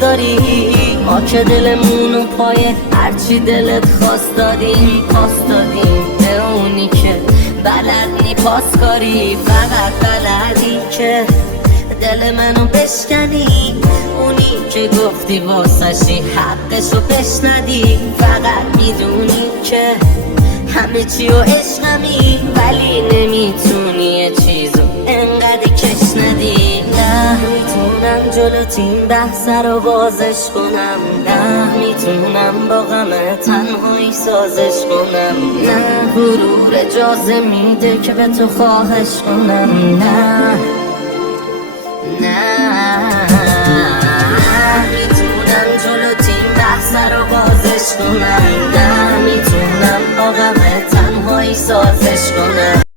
داری. ما که دلمونو پای هرچی دلت خواست دادیم، پاس دادیم به اونی که بلد نی پاس کاری. فقط بلدی که دل منو بشکنی، اونی که گفتی واسشی حقشو بشندی. فقط میدونی که همه چی و عشقمی، ولی نمیتونی یه چیزو انقدر کش ندی. نه میتونم جلوت این بحث رو بازش کنم، نه میتونم با غم تنهایی سازش کنم، نه غرور اجازه میده که به تو خواهش کنم، نه میتونم جلوت این بحث رو بازش کنم، نه میتونم با غم تنهایی سازش کنم.